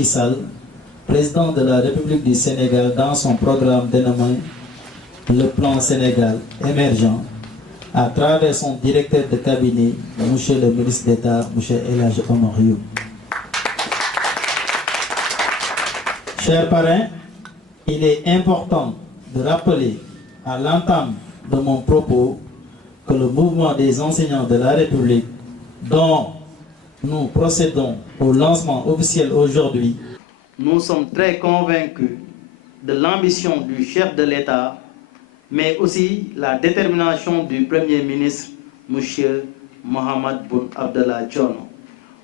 Macky Sall, président de la République du Sénégal, dans son programme dénommé le plan Sénégal émergent, à travers son directeur de cabinet, Monsieur le ministre d'État, Monsieur El Hadji Omar Youm. Chers parrains, il est important de rappeler à l'entame de mon propos que le mouvement des enseignants de la République, dont nous procédons au lancement officiel aujourd'hui, nous sommes très convaincus de l'ambition du chef de l'État, mais aussi la détermination du Premier ministre, M. Mohamed Boun Abdallah Dionne,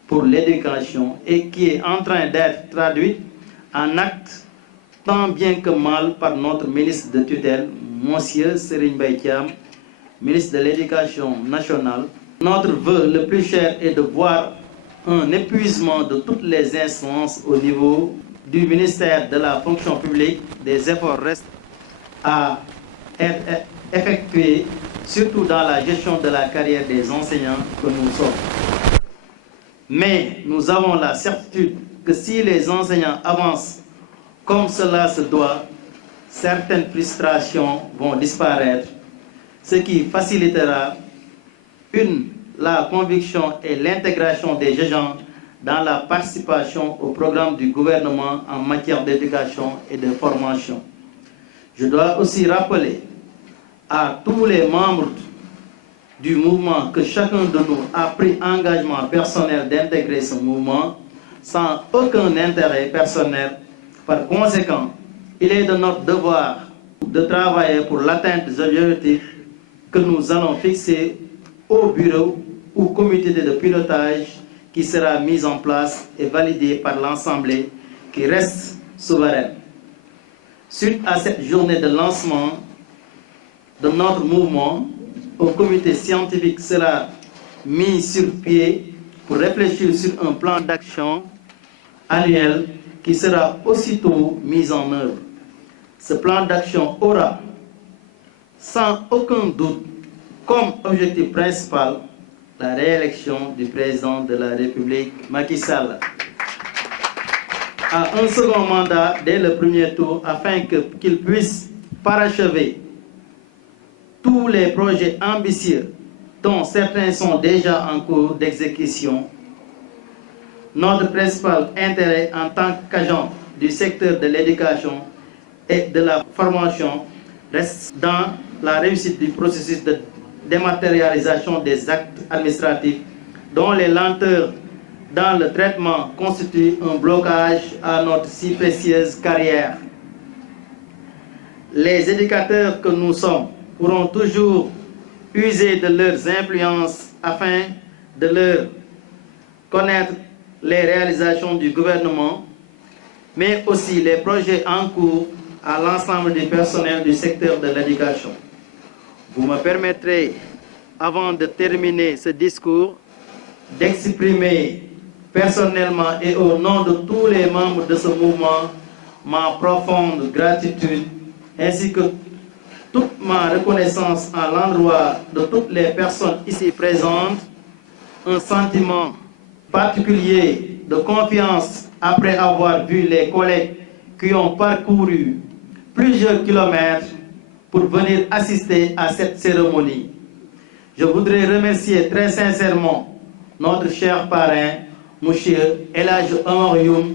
pour l'éducation et qui est en train d'être traduite en actes tant bien que mal par notre ministre de tutelle, M. Serigne Mbaye Thiam, ministre de l'Éducation nationale. Notre vœu le plus cher est de voir un épuisement de toutes les instances au niveau du ministère de la fonction publique. Des efforts restent à être effectués, surtout dans la gestion de la carrière des enseignants que nous sommes. Mais nous avons la certitude que si les enseignants avancent comme cela se doit, certaines frustrations vont disparaître, ce qui facilitera la conviction et l'intégration des gens dans la participation au programme du gouvernement en matière d'éducation et de formation. Je dois aussi rappeler à tous les membres du mouvement que chacun de nous a pris engagement personnel d'intégrer ce mouvement sans aucun intérêt personnel. Par conséquent, il est de notre devoir de travailler pour l'atteinte des objectifs que nous allons fixer au bureau ou comité de pilotage qui sera mis en place et validé par l'Assemblée qui reste souveraine. Suite à cette journée de lancement de notre mouvement, un comité scientifique sera mis sur pied pour réfléchir sur un plan d'action annuel qui sera aussitôt mis en œuvre. Ce plan d'action aura, sans aucun doute, comme objectif principal la réélection du président de la République, Macky Sall, à un second mandat dès le premier tour afin qu'il puisse parachever tous les projets ambitieux dont certains sont déjà en cours d'exécution. Notre principal intérêt en tant qu'agent du secteur de l'éducation et de la formation reste dans la réussite du processus de dématérialisation des actes administratifs dont les lenteurs dans le traitement constituent un blocage à notre si précieuse carrière. Les éducateurs que nous sommes pourront toujours user de leurs influences afin de leur connaître les réalisations du gouvernement, mais aussi les projets en cours à l'ensemble du personnel du secteur de l'éducation. Vous me permettrez, avant de terminer ce discours, d'exprimer personnellement et au nom de tous les membres de ce mouvement ma profonde gratitude ainsi que toute ma reconnaissance à l'endroit de toutes les personnes ici présentes, un sentiment particulier de confiance après avoir vu les collègues qui ont parcouru plusieurs kilomètres pour venir assister à cette cérémonie. Je voudrais remercier très sincèrement notre cher parrain, M. El Hadji Omar Youm,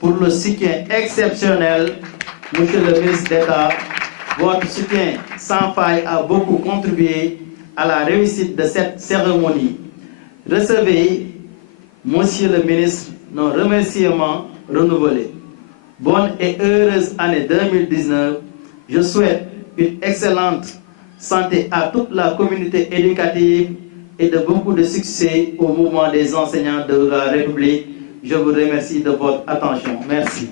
pour le soutien exceptionnel. Monsieur le ministre d'État, votre soutien sans faille a beaucoup contribué à la réussite de cette cérémonie. Recevez, Monsieur le ministre, nos remerciements renouvelés. Bonne et heureuse année 2019. Je souhaite une excellente santé à toute la communauté éducative et de beaucoup de succès au mouvement des enseignants de la République. Je vous remercie de votre attention. Merci.